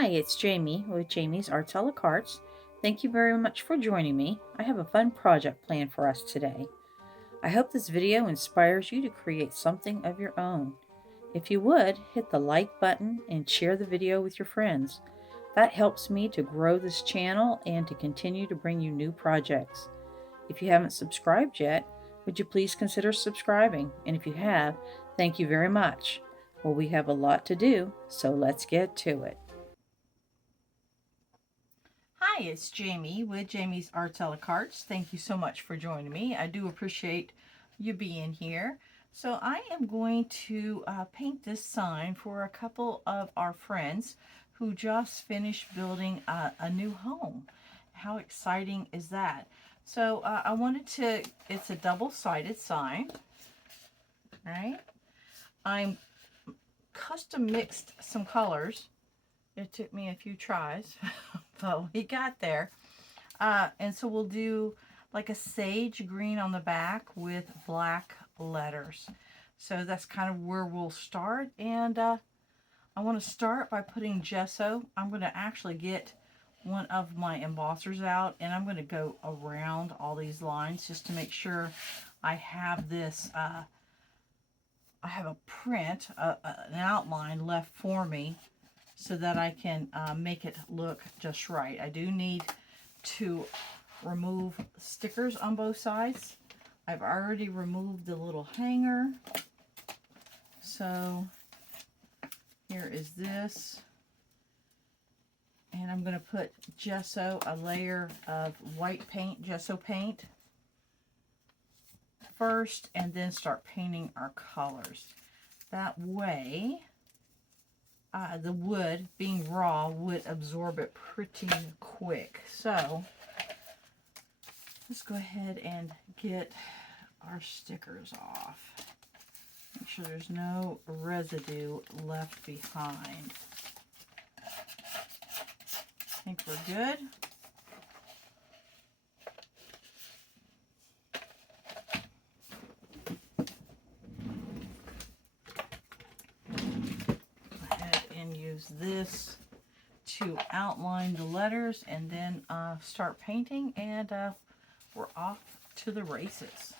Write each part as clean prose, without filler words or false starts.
Hi, it's Jamie with Jamie's Arts a la Cartes. Thank you very much for joining me. I have a fun project planned for us today. I hope this video inspires you to create something of your own. If you would, hit the like button and share the video with your friends. That helps me to grow this channel and to continue to bring you new projects. If you haven't subscribed yet, would you please consider subscribing? And if you have, thank you very much. Well, we have a lot to do, so let's get to it. Hi, it's Jamie with Jamie's Arts a la Cartes. Thank you so much for joining me. I do appreciate you being here. So I am going to paint this sign for a couple of our friends who just finished building a new home. How exciting is that? So I wanted to, it's a double-sided sign, right? I'm custom mixed some colors. It took me a few tries, but we got there. And so we'll do like a sage green on the back with black letters. So that's kind of where we'll start. And I want to start by putting gesso. I'm going to actually get one of my embossers out, and I'm going to go around all these lines just to make sure I have this, I have a print, an outline left for me so that I can make it look just right. I do need to remove stickers on both sides. I've already removed the little hanger. So here is this. And I'm going to put gesso, a layer of white paint, gesso paint first, and then start painting our colors. That way, the wood, being raw, would absorb it pretty quick. So let's go ahead and get our stickers off. Make sure there's no residue left behind. I think we're good. Go ahead and use this to outline the letters and then start painting, and we're off to the races.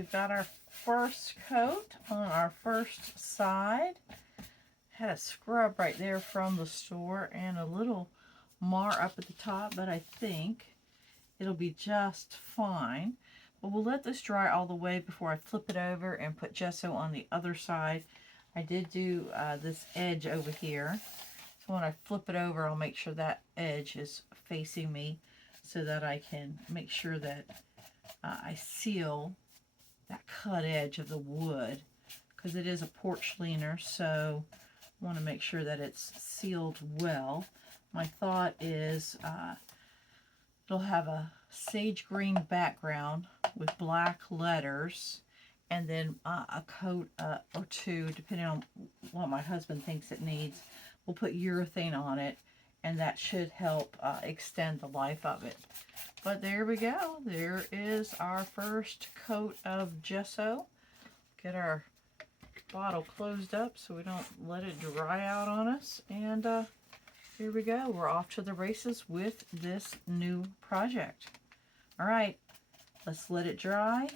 we've got our first coat on our first side. Had a scrub right there from the store and a little mar up at the top, but I think it'll be just fine. But we'll let this dry all the way before I flip it over and put gesso on the other side. I did do this edge over here. So when I flip it over, I'll make sure that edge is facing me so that I can make sure that I seal that cut edge of the wood, because it is a porch leaner, so I want to make sure that it's sealed well. My thought is it'll have a sage green background with black letters, and then a coat or two, depending on what my husband thinks it needs. We'll put urethane on it, and that should help extend the life of it. But there we go. There is our first coat of gesso. Get our bottle closed up so we don't let it dry out on us. And here we go. We're off to the races with this new project. All right, let's let it dry,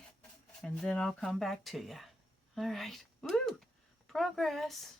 and then I'll come back to you. All right. Woo! Progress.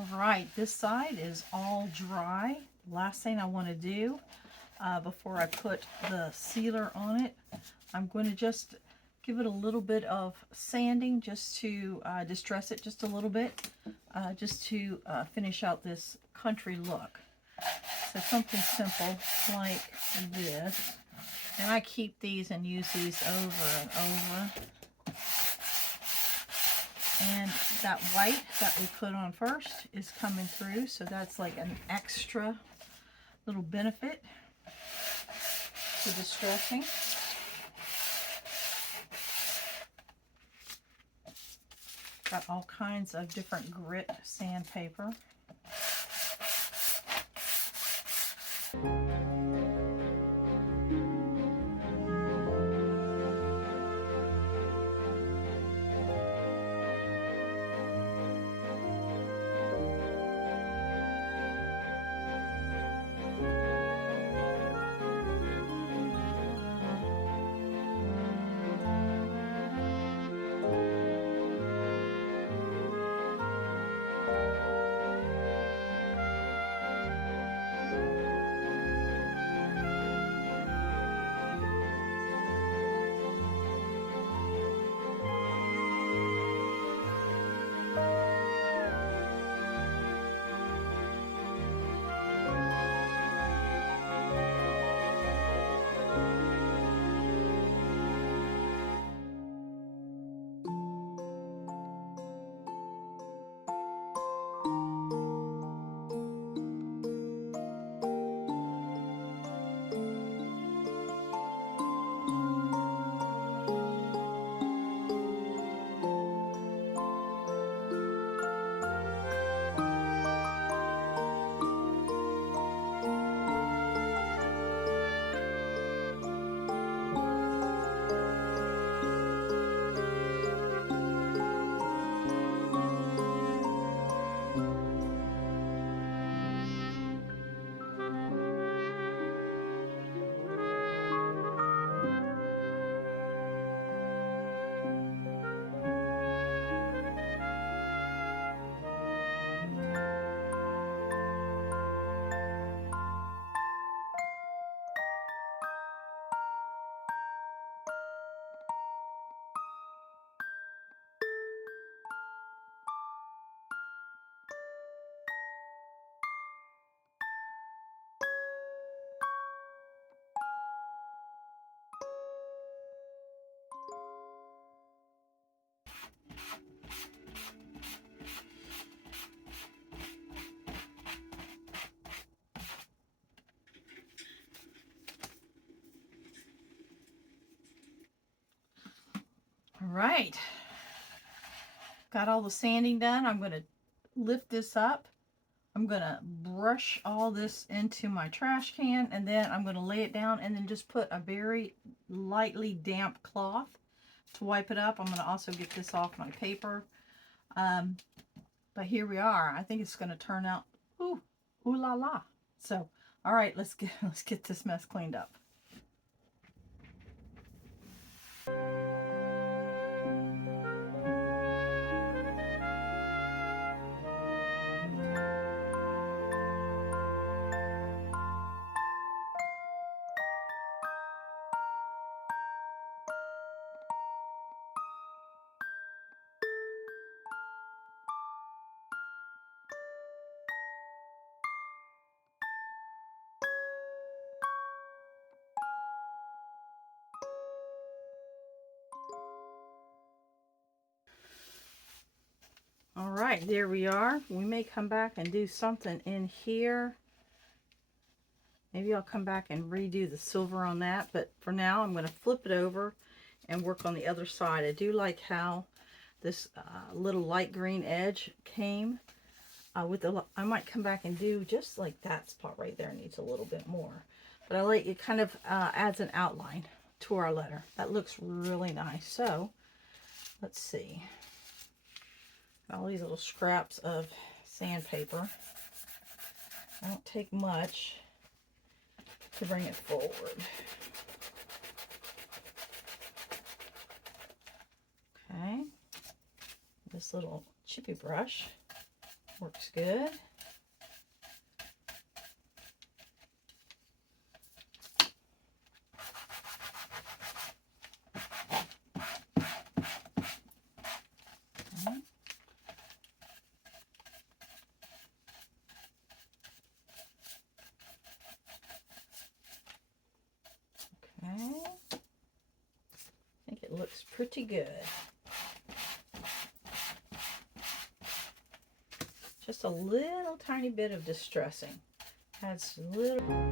All right, this side is all dry. Last thing I want to do before I put the sealer on it, I'm going to just give it a little bit of sanding just to distress it just a little bit, just to finish out this country look. So something simple like this. And I keep these and use these over and over. And that white that we put on first is coming through, so that's like an extra little benefit to distressing. Got all kinds of different grit sandpaper. All right, got all the sanding done. I'm going to lift this up. I'm going to brush all this into my trash can, and then I'm going to lay it down and then just put a very lightly damp cloth to wipe it up. I'm going to also get this off my paper. But here we are. I think it's going to turn out ooh la la. So, all right, let's get this mess cleaned up. All right, there we are. We may come back and do something in here. Maybe I'll come back and redo the silver on that, but for now I'm going to flip it over and work on the other side. I do like how this little light green edge came with the. I might come back and do just like that spot right there needs a little bit more, but I like it. Kind of adds an outline to our letter. That looks really nice. So let's see. All these little scraps of sandpaper. I don't take much to bring it forward. Okay. This little chippy brush. Works good. Okay. I think it looks pretty good. Just a little tiny bit of distressing. Adds a little.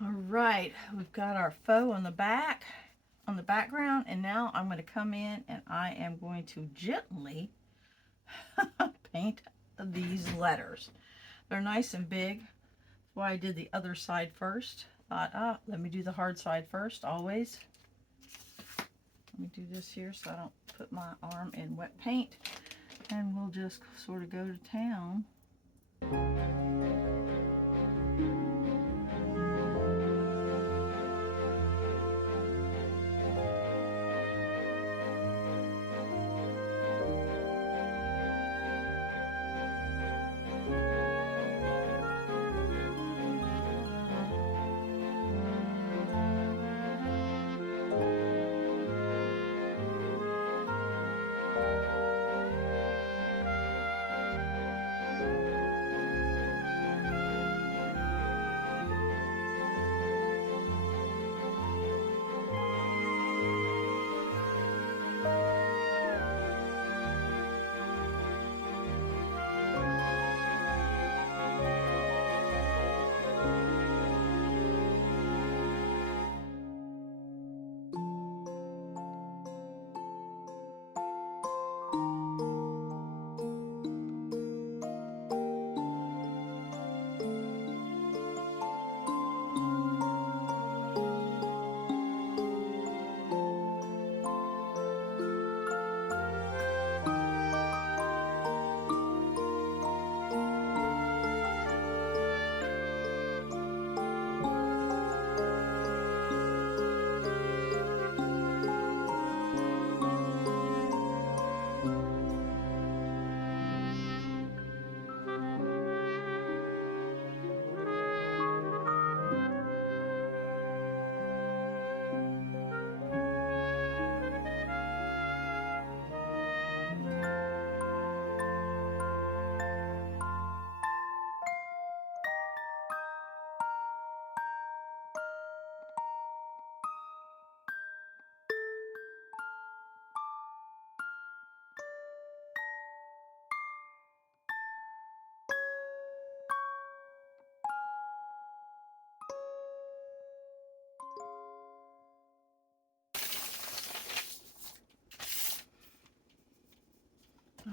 All right, we've got our faux on the back, on the background, and now I'm going to come in and I am going to gently paint these letters. They're nice and big. That's why I did the other side first. Thought, let me do the hard side first, always. Let me do this here so I don't put my arm in wet paint. And we'll just sort of go to town.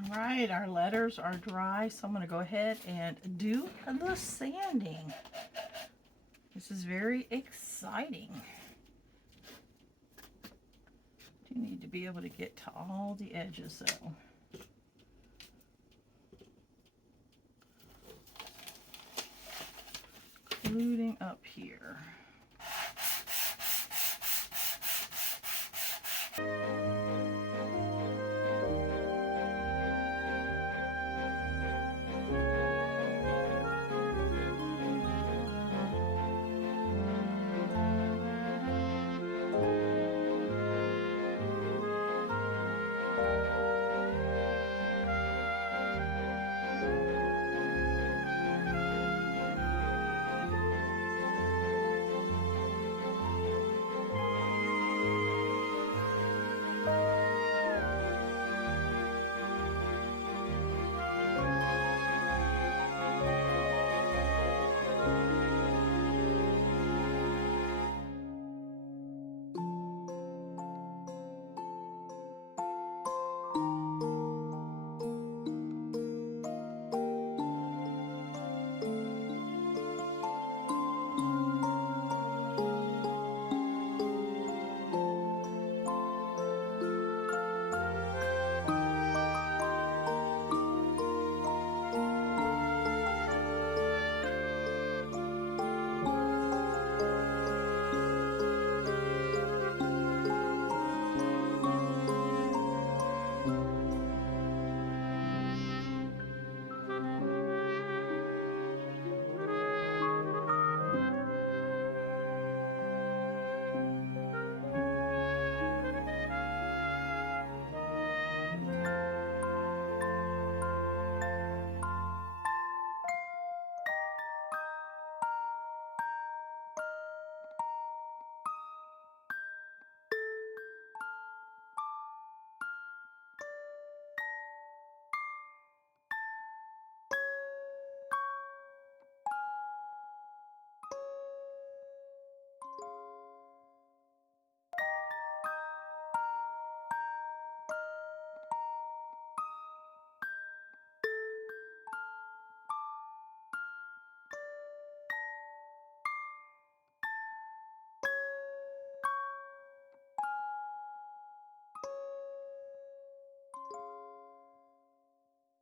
All right, our letters are dry, so I'm going to go ahead and do the sanding. This is very exciting. You need to be able to get to all the edges though. Including up here.